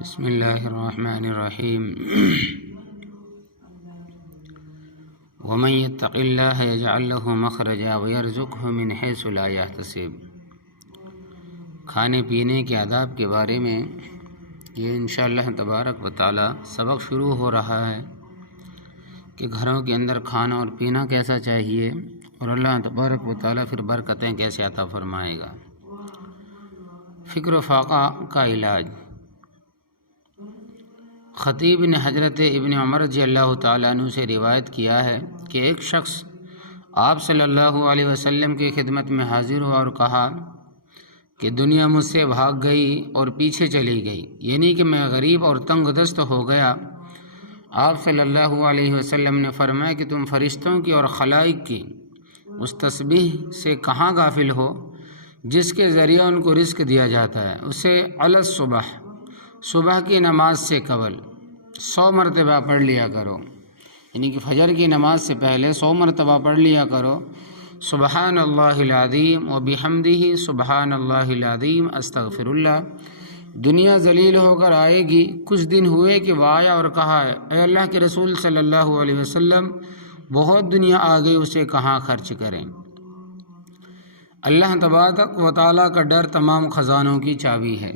بسم اللہ الرحمن الرحیم ومن يتق اللہ یجعل له مخرجا ویرزقہ من حیث لا یحتسب۔ کھانے پینے کے آداب کے بارے میں یہ انشاءاللہ تبارک و تعالی سبق شروع ہو رہا ہے کہ گھروں کے اندر کھانا اور پینا کیسا چاہیے اور اللہ تبارک و تعالی پھر برکتیں کیسے عطا فرمائے گا۔ فکر و فاقہ کا علاج۔ خطیب نے حضرت ابن عمر رضی اللہ تعالیٰ عنہ سے روایت کیا ہے کہ ایک شخص آپ صلی اللہ علیہ وسلم کی خدمت میں حاضر ہوا اور کہا کہ دنیا مجھ سے بھاگ گئی اور پیچھے چلی گئی، یعنی کہ میں غریب اور تنگ دست ہو گیا۔ آپ صلی اللہ علیہ وسلم نے فرمایا کہ تم فرشتوں کی اور خلائق کی اس تسبیح سے کہاں غافل ہو جس کے ذریعہ ان کو رزق دیا جاتا ہے، اسے علی الصبح، صبح کی نماز سے قبل 100 مرتبہ پڑھ لیا کرو، یعنی کہ فجر کی نماز سے پہلے 100 مرتبہ پڑھ لیا کرو۔ سبحان اللہ العظیم و بحمدہ سبحان اللہ العظیم استغفر اللہ۔ دنیا ذلیل ہو کر آئے گی۔ کچھ دن ہوئے کہ وہ آیا اور کہا، اے اللہ کے رسول صلی اللہ علیہ وسلم، بہت دنیا آ گئی، اسے کہاں خرچ کریں؟ اللہ تبارک و تعالیٰ کا ڈر تمام خزانوں کی چابی ہے۔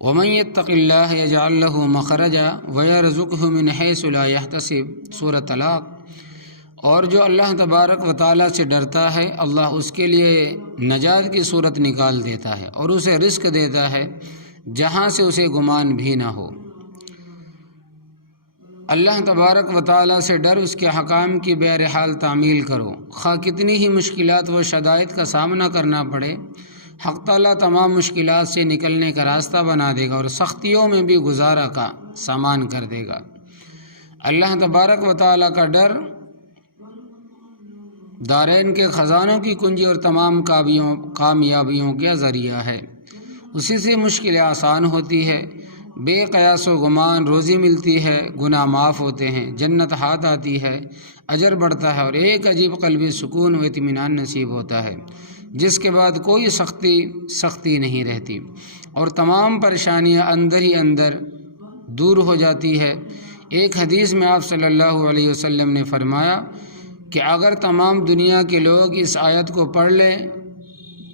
ومن يتق اللہ یجعل له مخرجا ویرزقہ من حیث لا یحتسب، سورۃ طلاق۔ اور جو اللہ تبارک و تعالیٰ سے ڈرتا ہے، اللہ اس کے لیے نجات کی صورت نکال دیتا ہے اور اسے رزق دیتا ہے جہاں سے اسے گمان بھی نہ ہو۔ اللہ تبارک و تعالیٰ سے ڈر، اس کے حکام کی بہرحال تعمیل کرو، خواہ کتنی ہی مشکلات و شدائد کا سامنا کرنا پڑے، حق تعالیٰ تمام مشکلات سے نکلنے کا راستہ بنا دے گا اور سختیوں میں بھی گزارا کا سامان کر دے گا۔ اللہ تبارک و تعالیٰ کا ڈر دارین کے خزانوں کی کنجی اور تمام کامیابیوں کا ذریعہ ہے۔ اسی سے مشکلیں آسان ہوتی ہے، بے قیاس و گمان روزی ملتی ہے، گناہ معاف ہوتے ہیں، جنت ہاتھ آتی ہے، اجر بڑھتا ہے اور ایک عجیب قلبی سکون و اطمینان نصیب ہوتا ہے جس کے بعد کوئی سختی نہیں رہتی اور تمام پریشانیاں اندر ہی اندر دور ہو جاتی ہے۔ ایک حدیث میں آپ صلی اللہ علیہ وسلم نے فرمایا کہ اگر تمام دنیا کے لوگ اس آیت کو پڑھ لیں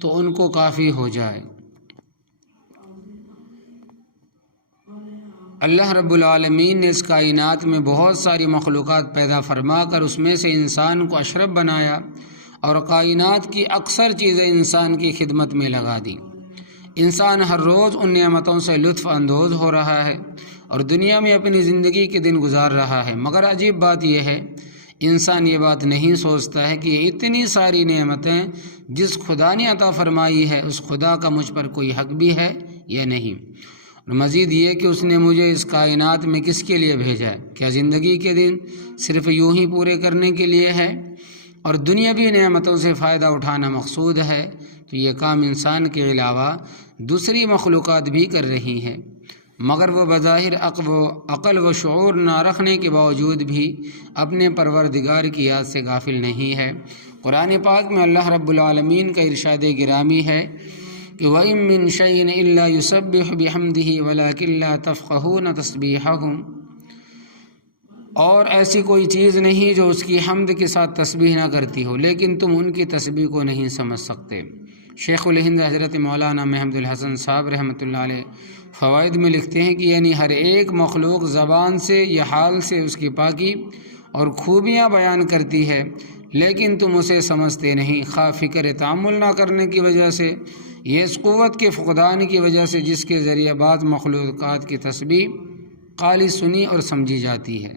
تو ان کو کافی ہو جائے۔ اللہ رب العالمین نے اس کائنات میں بہت ساری مخلوقات پیدا فرما کر اس میں سے انسان کو اشرف بنایا اور کائنات کی اکثر چیزیں انسان کی خدمت میں لگا دیں۔ انسان ہر روز ان نعمتوں سے لطف اندوز ہو رہا ہے اور دنیا میں اپنی زندگی کے دن گزار رہا ہے، مگر عجیب بات یہ ہے، انسان یہ بات نہیں سوچتا ہے کہ یہ اتنی ساری نعمتیں جس خدا نے عطا فرمائی ہے، اس خدا کا مجھ پر کوئی حق بھی ہے یا نہیں، اور مزید یہ کہ اس نے مجھے اس کائنات میں کس کے لیے بھیجا ہے؟ کیا زندگی کے دن صرف یوں ہی پورے کرنے کے لیے ہے اور دنیاوی نعمتوں سے فائدہ اٹھانا مقصود ہے؟ تو یہ کام انسان کے علاوہ دوسری مخلوقات بھی کر رہی ہیں، مگر وہ بظاہر عقل و شعور نہ رکھنے کے باوجود بھی اپنے پروردگار کی یاد سے غافل نہیں ہے۔ قرآن پاک میں اللہ رب العالمین کا ارشاد گرامی ہے کہ وَإِن مِّن شَيْءٍ إِلَّا يُسَبِّحُ بِحَمْدِهِ وَلَٰكِن لَّا تَفْقَهُونَ تَسْبِيحَهُمْ، اور ایسی کوئی چیز نہیں جو اس کی حمد کے ساتھ تسبیح نہ کرتی ہو، لیکن تم ان کی تسبیح کو نہیں سمجھ سکتے۔ شیخ الہند حضرت مولانا محمد الحسن صاحب رحمۃ اللہ علیہ فوائد میں لکھتے ہیں کہ یعنی ہر ایک مخلوق زبان سے یا حال سے اس کی پاکی اور خوبیاں بیان کرتی ہے، لیکن تم اسے سمجھتے نہیں، خواہ فکر تعامل نہ کرنے کی وجہ سے یا اس قوت کے فقدان کی وجہ سے جس کے ذریعے بعض مخلوقات کی تسبیح قالی سنی اور سمجھی جاتی ہے۔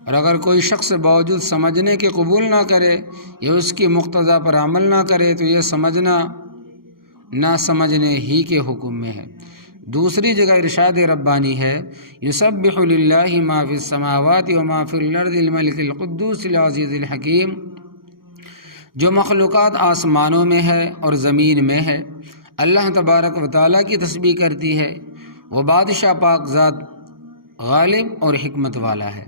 اور اگر کوئی شخص باوجود سمجھنے کے قبول نہ کرے یا اس کی مقتضا پر عمل نہ کرے تو یہ سمجھنا نہ سمجھنے ہی کے حکم میں ہے۔ دوسری جگہ ارشاد ربانی ہے، یسبح للہ ما فی السماوات و ما فی الارض الملک القدوس العزیز الحکیم۔ جو مخلوقات آسمانوں میں ہے اور زمین میں ہے، اللہ تبارک و تعالیٰ کی تسبیح کرتی ہے، وہ بادشاہ پاک ذات غالب اور حکمت والا ہے۔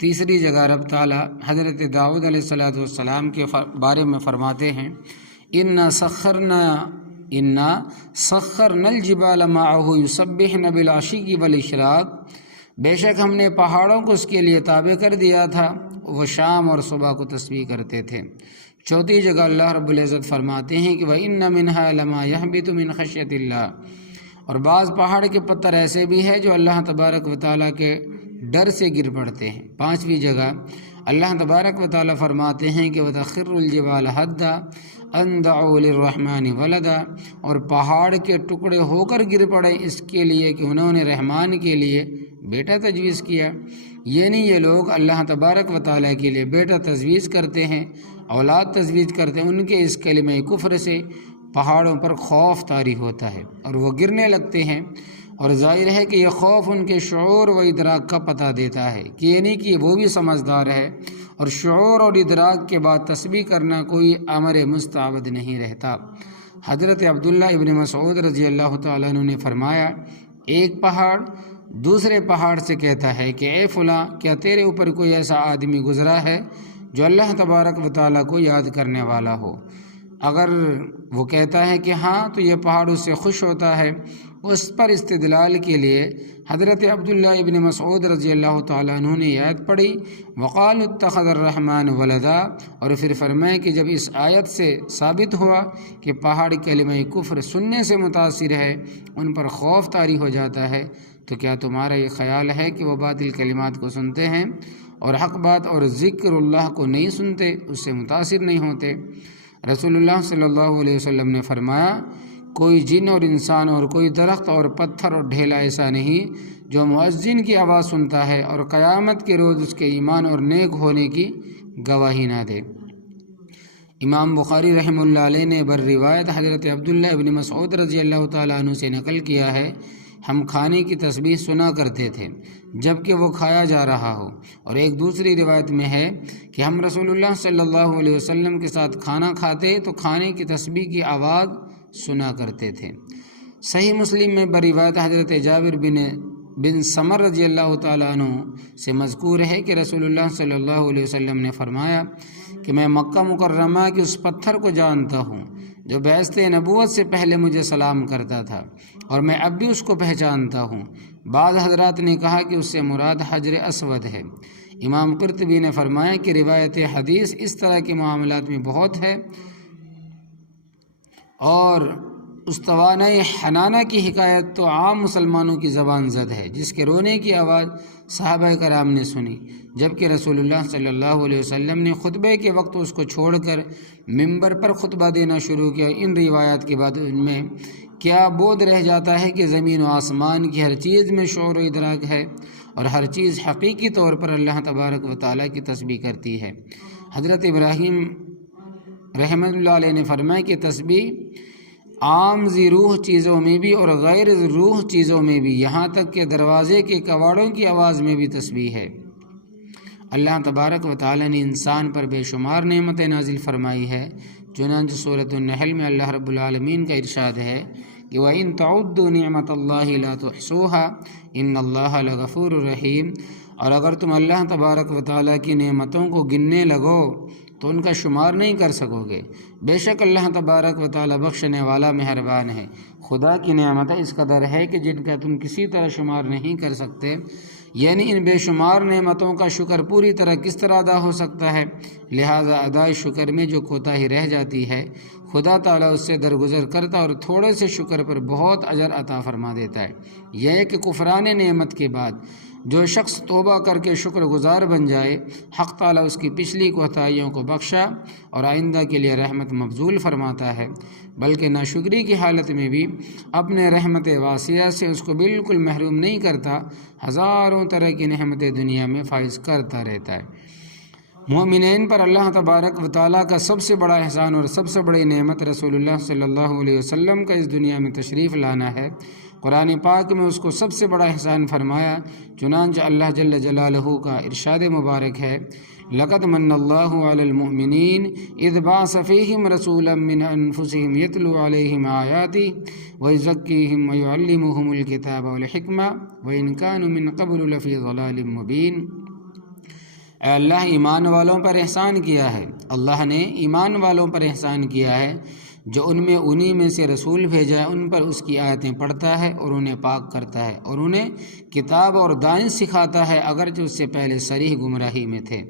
تیسری جگہ رب تعالیٰ حضرت داؤد علیہ السلام کے بارے میں فرماتے ہیں، انا سخرنا الجبال معه یسبحن بالعشی والاشراق، بے شک ہم نے پہاڑوں کو اس کے لیے تابع کر دیا تھا، وہ شام اور صبح کو تسبیح کرتے تھے۔ چوتھی جگہ اللہ رب العزت فرماتے ہیں کہ وَإِنَّ مِنْهَا لَمَا يَهْبِطُ مِنْ خَشْيَةِ اللَّهِ، اور بعض پہاڑ کے پتھر ایسے بھی ہیں جو اللہ تبارک و تعالیٰ کے ڈر سے گر پڑتے ہیں۔ پانچویں جگہ اللہ تبارک و تعالیٰ فرماتے ہیں کہ وَتَخِرُّ الْجِبَالَ هَدًّا أَن دَعَوْا لِلرَّحْمَنِ وَلَدًا، اور پہاڑ کے ٹکڑے ہو کر گر پڑے اس کے لیے کہ انہوں نے رحمان کے لیے بیٹا تجویز کیا، یعنی یہ لوگ اللہ تبارک و تعالیٰ کے لیے بیٹا تجویز کرتے ہیں، اولاد تجویز کرتے ہیں، ان کے اس کلمہ کفر سے پہاڑوں پر خوف طاری ہوتا ہے اور وہ گرنے لگتے ہیں، اور ظاہر ہے کہ یہ خوف ان کے شعور و ادراک کا پتہ دیتا ہے کہ یعنی کہ وہ بھی سمجھدار ہے، اور شعور اور ادراک کے بعد تسبیح کرنا کوئی امر مستعبد نہیں رہتا۔ حضرت عبداللہ ابن مسعود رضی اللہ تعالیٰ عنہ نے فرمایا، ایک پہاڑ دوسرے پہاڑ سے کہتا ہے کہ اے فلاں، کیا تیرے اوپر کوئی ایسا آدمی گزرا ہے جو اللہ تبارک و تعالیٰ کو یاد کرنے والا ہو؟ اگر وہ کہتا ہے کہ ہاں تو یہ پہاڑ اس سے خوش ہوتا ہے۔ اس پر استدلال کے لیے حضرت عبداللہ ابن مسعود رضی اللہ تعالیٰ عنہ نے آیت پڑھی وَقَالُوا اتَّخَذَ الرَّحْمَنُ وَلَدًا، اور پھر فرمائے کہ جب اس آیت سے ثابت ہوا کہ پہاڑ کلمہ کفر سننے سے متاثر ہے، ان پر خوف طاری ہو جاتا ہے، تو کیا تمہارا یہ خیال ہے کہ وہ باطل کلمات کو سنتے ہیں اور حق بات اور ذکر اللہ کو نہیں سنتے، اس سے متاثر نہیں ہوتے؟ رسول اللہ صلی اللہ علیہ وسلم نے فرمایا، کوئی جن اور انسان اور کوئی درخت اور پتھر اور ڈھیلا ایسا نہیں جو مؤذن کی آواز سنتا ہے اور قیامت کے روز اس کے ایمان اور نیک ہونے کی گواہی نہ دے۔ امام بخاری رحمہ اللہ علیہ نے بر روایت حضرت عبداللہ ابن مسعود رضی اللہ تعالیٰ عنہ سے نقل کیا ہے، ہم کھانے کی تسبیح سنا کرتے تھے جب کہ وہ کھایا جا رہا ہو، اور ایک دوسری روایت میں ہے کہ ہم رسول اللہ صلی اللہ علیہ وسلم کے ساتھ کھانا کھاتے تو کھانے کی تسبیح کی آواز سنا کرتے تھے۔ صحیح مسلم میں بروایت حضرت جابر بن سمر رضی اللہ تعالیٰ عنہ سے مذکور ہے کہ رسول اللہ صلی اللہ علیہ وسلم نے فرمایا کہ میں مکہ مکرمہ کے اس پتھر کو جانتا ہوں جو بعثت نبوت سے پہلے مجھے سلام کرتا تھا، اور میں اب بھی اس کو پہچانتا ہوں۔ بعض حضرات نے کہا کہ اس سے مراد حجر اسود ہے۔ امام قرطبی نے فرمایا کہ روایت حدیث اس طرح کے معاملات میں بہت ہے، اور استوانہ حنانہ کی حکایت تو عام مسلمانوں کی زبان زد ہے، جس کے رونے کی آواز صحابہ کرام نے سنی، جبکہ رسول اللہ صلی اللہ علیہ وسلم نے خطبے کے وقت اس کو چھوڑ کر ممبر پر خطبہ دینا شروع کیا۔ ان روایات کے بعد ان میں کیا بودھ رہ جاتا ہے کہ زمین و آسمان کی ہر چیز میں شعور و ادراک ہے، اور ہر چیز حقیقی طور پر اللہ تبارک و تعالیٰ کی تسبیح کرتی ہے۔ حضرت ابراہیم رحمۃ اللہ علیہ نے فرمایا کہ تسبیح عام ذی روح چیزوں میں بھی اور غیر روح چیزوں میں بھی، یہاں تک کہ دروازے کے کواڑوں کی آواز میں بھی تسبیح ہے۔ اللہ تبارک و تعالیٰ نے انسان پر بے شمار نعمتیں نازل فرمائی ہے، چنانچہ سورۃ النحل میں اللہ رب العالمین کا ارشاد ہے کہ وَإِن تَعُدُّوا نِعْمَةَ اللَّهِ لَا تُحْصُوهَا إِنَّ اللَّهَ لَغَفُورٌ رَحِيمٌ، اور اگر تم اللہ تبارک و تعالیٰ کی نعمتوں کو گننے لگو تو ان کا شمار نہیں کر سکو گے، بے شک اللہ تبارک و تعالیٰ بخشنے والا مہربان ہے۔ خدا کی نعمتیں اس قدر ہے کہ جن کا تم کسی طرح شمار نہیں کر سکتے، یعنی ان بے شمار نعمتوں کا شکر پوری طرح کس طرح ادا ہو سکتا ہے؟ لہٰذا ادائے شکر میں جو کوتاہی رہ جاتی ہے، خدا تعالیٰ اس سے درگزر کرتا اور تھوڑے سے شکر پر بہت اجر عطا فرما دیتا ہے۔ یہ ہے کہ کفران نعمت کے بعد جو شخص توبہ کر کے شکر گزار بن جائے، حق تعالیٰ اس کی پچھلی کوتاہیوں کو بخشا اور آئندہ کے لیے رحمت مبذول فرماتا ہے، بلکہ ناشکری کی حالت میں بھی اپنے رحمت واسعہ سے اس کو بالکل محروم نہیں کرتا، ہزاروں طرح کی نعمتیں دنیا میں فائز کرتا رہتا ہے۔ مومنین پر اللہ تبارک و تعالیٰ کا سب سے بڑا احسان اور سب سے بڑی نعمت رسول اللہ صلی اللہ علیہ وسلم کا اس دنیا میں تشریف لانا ہے۔ قرآن پاک میں اس کو سب سے بڑا احسان فرمایا، چنانچہ اللہ جل جلالہ کا ارشاد مبارک ہے لَقَدْ مَنَّ اللَّهُ عَلَى الْمُؤْمِنِينَ إِذْ بَعَثَ فِيهِمْ رَسُولًا مِّنْ أَنفُسِهِمْ يَتْلُو عَلَيْهِمْ آيَاتِهِ وَيُزَكِّيهِمْ وَيُعَلِّمُهُمُ الْكِتَابَ وَالْحِكْمَةَ وَإِنْ كَانُوا مِنْ قَبْلُ لَفِي ضَلَالٍ مُّبِينٍ۔ اے اللہ ایمان والوں پر احسان کیا ہے، اللہ نے ایمان والوں پر احسان کیا ہے جو ان میں انہی میں سے رسول بھیجا ہے ان پر اس کی آیتیں پڑھتا ہے اور انہیں پاک کرتا ہے اور انہیں کتاب اور دانش سکھاتا ہے اگرچہ اس سے پہلے صریح گمراہی میں تھے۔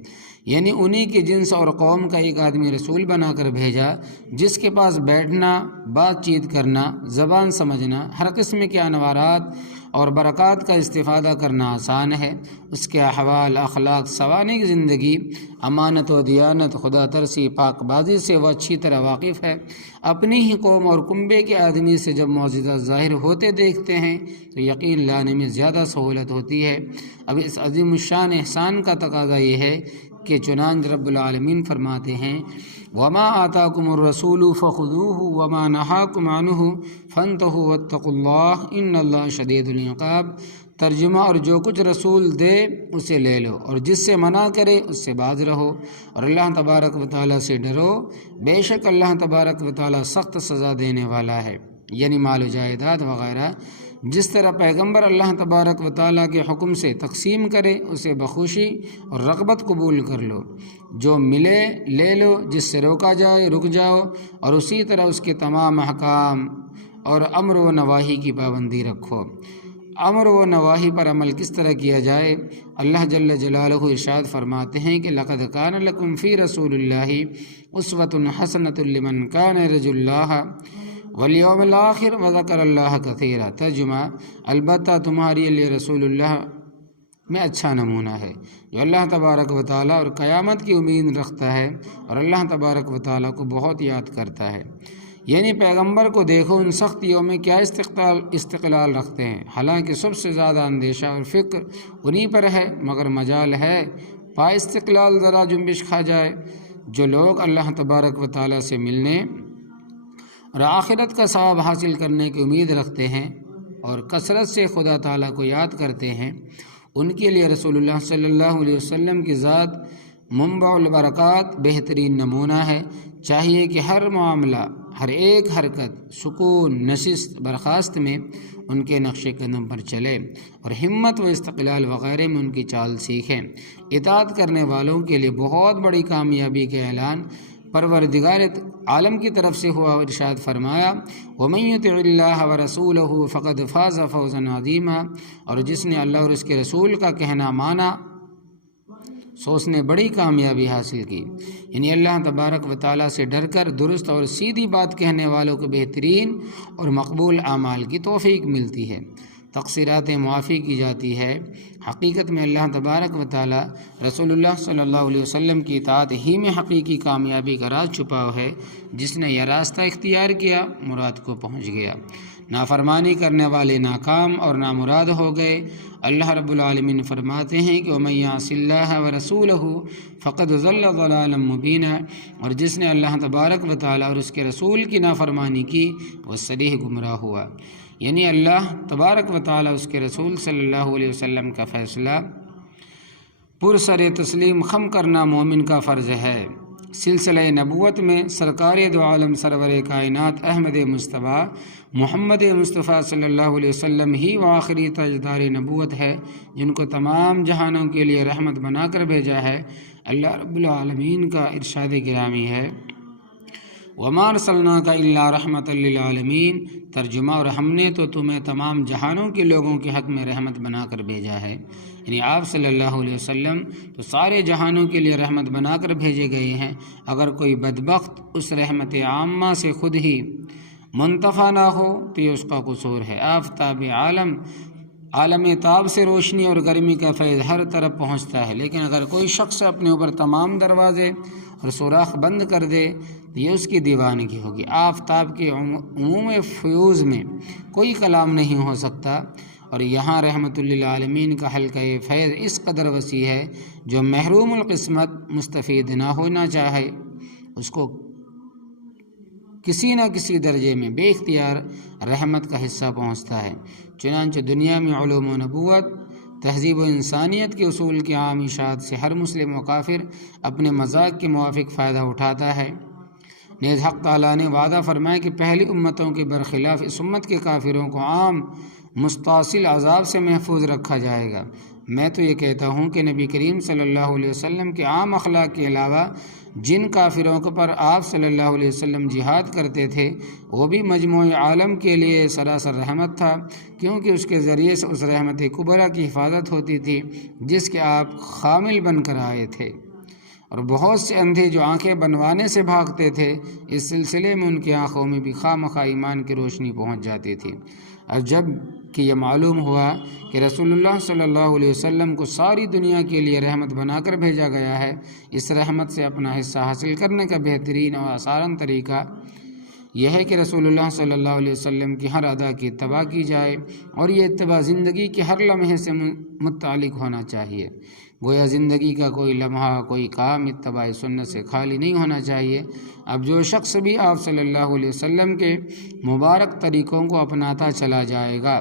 یعنی انہی کی جنس اور قوم کا ایک آدمی رسول بنا کر بھیجا جس کے پاس بیٹھنا، بات چیت کرنا، زبان سمجھنا، ہر قسم کے انوارات اور برکات کا استفادہ کرنا آسان ہے۔ اس کے احوال، اخلاق، سوانح زندگی، امانت و دیانت، خدا ترسی، پاک بازی سے وہ اچھی طرح واقف ہے۔ اپنی ہی قوم اور کنبے کے آدمی سے جب معجزات ظاہر ہوتے دیکھتے ہیں تو یقین لانے میں زیادہ سہولت ہوتی ہے۔ اب اس عظیم الشان احسان کا تقاضا یہ ہے کہ چنانچہ رب العالمین فرماتے ہیں وَمَا آتَاكُمُ الرَّسُولُ فَخُذُوهُ وَمَا نَهَاكُمْ عَنْهُ فَانْتَهُوا وَاتَّقُوا اللَّهَ إِنَّ اللَّهَ شَدِيدُ الْعِقَابِ۔ ترجمہ، اور جو کچھ رسول دے اسے لے لو اور جس سے منع کرے اس سے باز رہو اور اللہ تبارک و تعالیٰ سے ڈرو، بے شک اللہ تبارک و تعالیٰ سخت سزا دینے والا ہے۔ یعنی مال و جائیداد وغیرہ جس طرح پیغمبر اللہ تبارک و تعالیٰ کے حکم سے تقسیم کرے اسے بخوشی اور رغبت قبول کر لو، جو ملے لے لو، جس سے روکا جائے رک جاؤ، اور اسی طرح اس کے تمام احکام اور امر و نواہی کی پابندی رکھو۔ امر و نواہی پر عمل کس طرح کیا جائے؟ اللہ جل جلالہ ارشاد فرماتے ہیں کہ لَقَدْ كَانَ لَكُمْ فِي رَسُولِ اللَّهِ أُسْوَةٌ حَسَنَةٌ لِمَنْ كَانَ يَرْجُو اللَّهَ وَالْيَوْمَ الْآخِرَ وَذَكَرَ اللَّهَ كَثِيرًا۔ ترجمہ، البتہ تمہارے لیے رسول اللہ میں اچھا نمونہ ہے جو اللہ تبارک و تعالیٰ اور قیامت کی امید رکھتا ہے اور اللہ تبارک و تعالیٰ کو بہت یاد کرتا ہے۔ یعنی پیغمبر کو دیکھو ان سختیوں میں کیا استقلال رکھتے ہیں، حالانکہ سب سے زیادہ اندیشہ اور فکر انہی پر ہے، مگر مجال ہے پا استقلال ذرا جنبش کھا جائے۔ جو لوگ اللہ تبارک و تعالیٰ سے ملنے اور آخرت کا ثواب حاصل کرنے کی امید رکھتے ہیں اور کثرت سے خدا تعالیٰ کو یاد کرتے ہیں، ان کے لیے رسول اللہ صلی اللہ علیہ وسلم کی ذات منبع البرکات بہترین نمونہ ہے۔ چاہیے کہ ہر معاملہ، ہر ایک حرکت، سکون، نشست، برخاست میں ان کے نقش قدم پر چلے اور ہمت و استقلال وغیرہ میں ان کی چال سیکھیں۔ اطاعت کرنے والوں کے لیے بہت بڑی کامیابی کا اعلان پروردگار عالم کی طرف سے ہوا، ارشاد فرمایا وَمَن يُطِعِ اللَّهَ وَرَسُولَهُ فَقَدْ فَازَ فَوْزًا عَظِيمًا، اور جس نے اللہ اور اس کے رسول کا کہنا مانا سو اس نے بڑی کامیابی حاصل کی۔ یعنی اللہ تبارک و تعالیٰ سے ڈر کر درست اور سیدھی بات کہنے والوں کو بہترین اور مقبول اعمال کی توفیق ملتی ہے، تقصیرات معافی کی جاتی ہے۔ حقیقت میں اللہ تبارک و تعالیٰ رسول اللہ صلی اللہ علیہ وسلم کی اطاعت ہی میں حقیقی کامیابی کا راز چھپا ہے۔ جس نے یہ راستہ اختیار کیا مراد کو پہنچ گیا، نافرمانی کرنے والے ناکام اور نامراد ہو گئے۔ اللہ رب العالمین فرماتے ہیں کہ وَمَن يَعْصِ اللَّهَ وَرَسُولَهُ فَقَدْ ضَلَّ ضَلَالًا مُبِينًا، اور جس نے اللہ تبارک و تعالیٰ اور اس کے رسول کی نافرمانی کی وہ صریح گمراہ ہوا۔ یعنی اللہ تبارک و تعالیٰ اس کے رسول صلی اللہ علیہ وسلم کا فیصلہ پرسر تسلیم خم کرنا مومن کا فرض ہے۔ سلسلہ نبوت میں سرکار دو عالم سرور کائنات احمد مصطفیٰ محمد مصطفیٰ صلی اللہ علیہ وسلم ہی وہ آخری تاجدار نبوت ہے جن کو تمام جہانوں کے لیے رحمت بنا کر بھیجا ہے۔ اللہ رب العالمین کا ارشاد گرامی ہے وَمَا أَرْسَلْنَاكَ إِلَّا رَحْمَةً لِّلْعَالَمِينَ، ترجمہ، اور ہم نے تو تمہیں تمام جہانوں کے لوگوں کے حق میں رحمت بنا کر بھیجا ہے۔ یعنی آپ صلی اللہ علیہ وسلم تو سارے جہانوں کے لیے رحمت بنا کر بھیجے گئے ہیں۔ اگر کوئی بدبخت اس رحمت عامہ سے خود ہی منتفع نہ ہو تو یہ اس کا قصور ہے۔ آفتاب عالم تاب سے روشنی اور گرمی کا فیض ہر طرف پہنچتا ہے، لیکن اگر کوئی شخص اپنے اوپر تمام دروازے اور سوراخ بند کر دے تو یہ اس کی دیوانگی ہوگی۔ آفتاب کے عموم فیوز میں کوئی کلام نہیں ہو سکتا، اور یہاں رحمت للعالمین کا حلقہ فیض اس قدر وسیع ہے جو محروم القسمت مستفید نہ ہونا چاہے اس کو کسی نہ کسی درجے میں بے اختیار رحمت کا حصہ پہنچتا ہے۔ چنانچہ دنیا میں علوم و نبوت، تہذیب و انسانیت کے اصول کی عام اشاعت سے ہر مسلم و کافر اپنے مذاق کے موافق فائدہ اٹھاتا ہے۔ نیز حق تعالیٰ نے وعدہ فرمایا کہ پہلی امتوں کے برخلاف اس امت کے کافروں کو عام مستاصل عذاب سے محفوظ رکھا جائے گا۔ میں تو یہ کہتا ہوں کہ نبی کریم صلی اللہ علیہ وسلم کے عام اخلاق کے علاوہ جن کافروں کے پر آپ صلی اللہ علیہ وسلم جہاد کرتے تھے وہ بھی مجموع عالم کے لیے سراسر رحمت تھا، کیونکہ اس کے ذریعے سے اس رحمت کبریٰ کی حفاظت ہوتی تھی جس کے آپ حامل بن کر آئے تھے۔ اور بہت سے اندھے جو آنکھیں بنوانے سے بھاگتے تھے، اس سلسلے میں ان کی آنکھوں میں بھی خواہ مخواہ ایمان کی روشنی پہنچ جاتی تھی۔ اور جب کہ یہ معلوم ہوا کہ رسول اللہ صلی اللہ علیہ وسلم کو ساری دنیا کے لیے رحمت بنا کر بھیجا گیا ہے، اس رحمت سے اپنا حصہ حاصل کرنے کا بہترین اور آسان طریقہ یہ ہے کہ رسول اللہ صلی اللہ علیہ وسلم کی ہر ادا کی اتباع کی جائے، اور یہ اتباع زندگی کے ہر لمحے سے متعلق ہونا چاہیے۔ گویا زندگی کا کوئی لمحہ، کوئی کام اتباع سنت سے خالی نہیں ہونا چاہیے۔ اب جو شخص بھی آپ صلی اللہ علیہ وسلم کے مبارک طریقوں کو اپناتا چلا جائے گا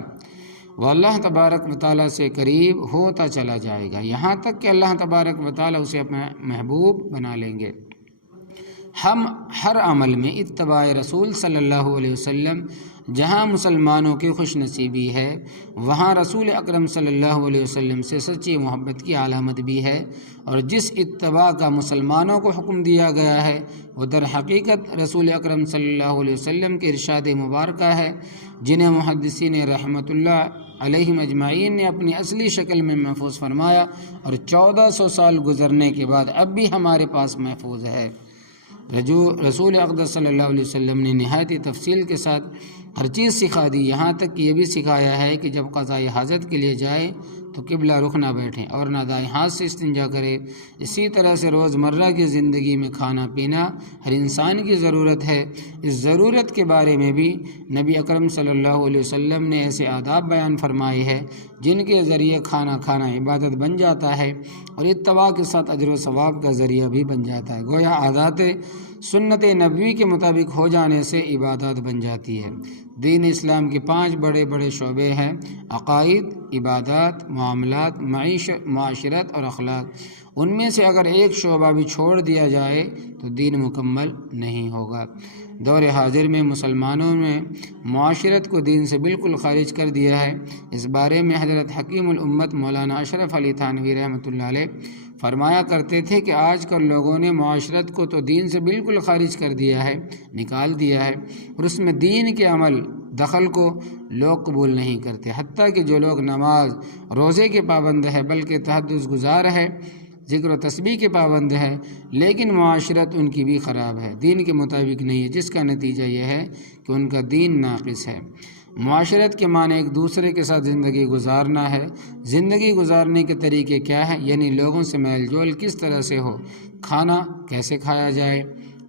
وہ اللہ تبارک و تعالیٰ سے قریب ہوتا چلا جائے گا، یہاں تک کہ اللہ تبارک و تعالیٰ اسے اپنا محبوب بنا لیں گے۔ ہم ہر عمل میں اتباع رسول صلی اللہ علیہ وسلم، جہاں مسلمانوں کی خوش نصیبی ہے وہاں رسول اکرم صلی اللہ علیہ وسلم سے سچی محبت کی علامت بھی ہے، اور جس اتباع کا مسلمانوں کو حکم دیا گیا ہے وہ در حقیقت رسول اکرم صلی اللہ علیہ وسلم کے ارشاد مبارکہ ہے، جنہیں محدثین رحمۃ اللہ علیہم اجمعین نے اپنی اصلی شکل میں محفوظ فرمایا، اور 1400 سال گزرنے کے بعد اب بھی ہمارے پاس محفوظ ہے۔ رسول اقدس صلی اللہ علیہ وسلم نے نہایت تفصیل کے ساتھ ہر چیز سکھا دی، یہاں تک کہ یہ بھی سکھایا ہے کہ جب قضاء حاجت کے لیے جائے تو قبلہ رخ نہ بیٹھیں اور نہ دائیں ہاتھ سے استنجا کرے۔ اسی طرح سے روزمرہ کی زندگی میں کھانا پینا ہر انسان کی ضرورت ہے، اس ضرورت کے بارے میں بھی نبی اکرم صلی اللہ علیہ وسلم نے ایسے آداب بیان فرمائے ہیں جن کے ذریعے کھانا کھانا عبادت بن جاتا ہے اور اتباع کے ساتھ اجر و ثواب کا ذریعہ بھی بن جاتا ہے۔ گویا عادات سنت نبوی کے مطابق ہو جانے سے عبادت بن جاتی ہے۔ دین اسلام کے 5 بڑے بڑے شعبے ہیں: عقائد، عبادات، معاملات، معاشرت اور اخلاق۔ ان میں سے اگر ایک شعبہ بھی چھوڑ دیا جائے تو دین مکمل نہیں ہوگا۔ دور حاضر میں مسلمانوں نے معاشرت کو دین سے بالکل خارج کر دیا ہے۔ اس بارے میں حضرت حکیم الامت مولانا اشرف علی تھانوی رحمۃ اللہ علیہ فرمایا کرتے تھے کہ آج کل لوگوں نے معاشرت کو تو دین سے بالکل خارج کر دیا ہے، نکال دیا ہے، اور اس میں دین کے عمل دخل کو لوگ قبول نہیں کرتے، حتیٰ کہ جو لوگ نماز روزے کے پابند ہے بلکہ تحدث گزار ہے، ذکر و تسبیح کے پابند ہے، لیکن معاشرت ان کی بھی خراب ہے، دین کے مطابق نہیں ہے، جس کا نتیجہ یہ ہے کہ ان کا دین ناقص ہے۔ معاشرت کے معنی ایک دوسرے کے ساتھ زندگی گزارنا ہے۔ زندگی گزارنے کے طریقے کیا ہیں؟ یعنی لوگوں سے میل جول کس طرح سے ہو، کھانا کیسے کھایا جائے،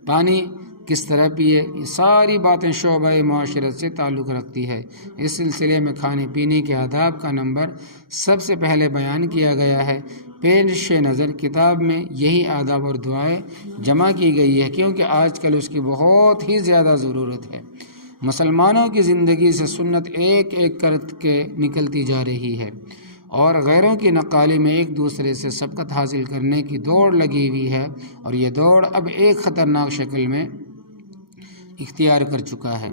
پانی کس طرح پیے، یہ ساری باتیں شعبہ معاشرت سے تعلق رکھتی ہے۔ اس سلسلے میں کھانے پینے کے آداب کا نمبر سب سے پہلے بیان کیا گیا ہے۔ پیش نظر کتاب میں یہی آداب اور دعائیں جمع کی گئی ہے، کیونکہ آج کل اس کی بہت ہی زیادہ ضرورت ہے۔ مسلمانوں کی زندگی سے سنت ایک ایک کر کے نکلتی جا رہی ہے، اور غیروں کی نقالی میں ایک دوسرے سے سبقت حاصل کرنے کی دوڑ لگی ہوئی ہے، اور یہ دوڑ اب ایک خطرناک شکل میں اختیار کر چکا ہے،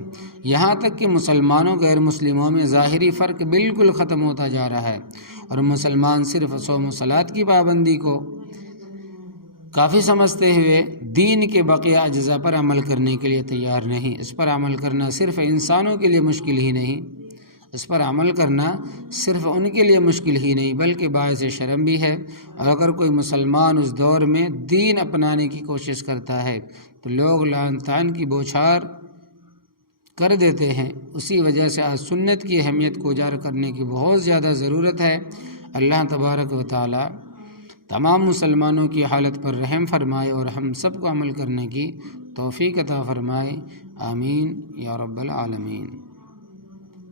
یہاں تک کہ مسلمانوں غیر مسلموں میں ظاہری فرق بالکل ختم ہوتا جا رہا ہے، اور مسلمان صرف صوم و صلاۃ کی پابندی کو کافی سمجھتے ہوئے دین کے بقیہ اجزاء پر عمل کرنے کے لیے تیار نہیں۔ اس پر عمل کرنا صرف انسانوں کے لیے مشکل ہی نہیں، اس پر عمل کرنا صرف ان کے لیے مشکل ہی نہیں بلکہ باعث شرم بھی ہے، اور اگر کوئی مسلمان اس دور میں دین اپنانے کی کوشش کرتا ہے تو لوگ لعن طعن کی بوچھار کر دیتے ہیں۔ اسی وجہ سے آج سنت کی اہمیت کو اجاگر کرنے کی بہت زیادہ ضرورت ہے۔ اللہ تبارک و تعالی تمام مسلمانوں کی حالت پر رحم فرمائے اور ہم سب کو عمل کرنے کی توفیق عطا فرمائے، آمین یا رب العالمین۔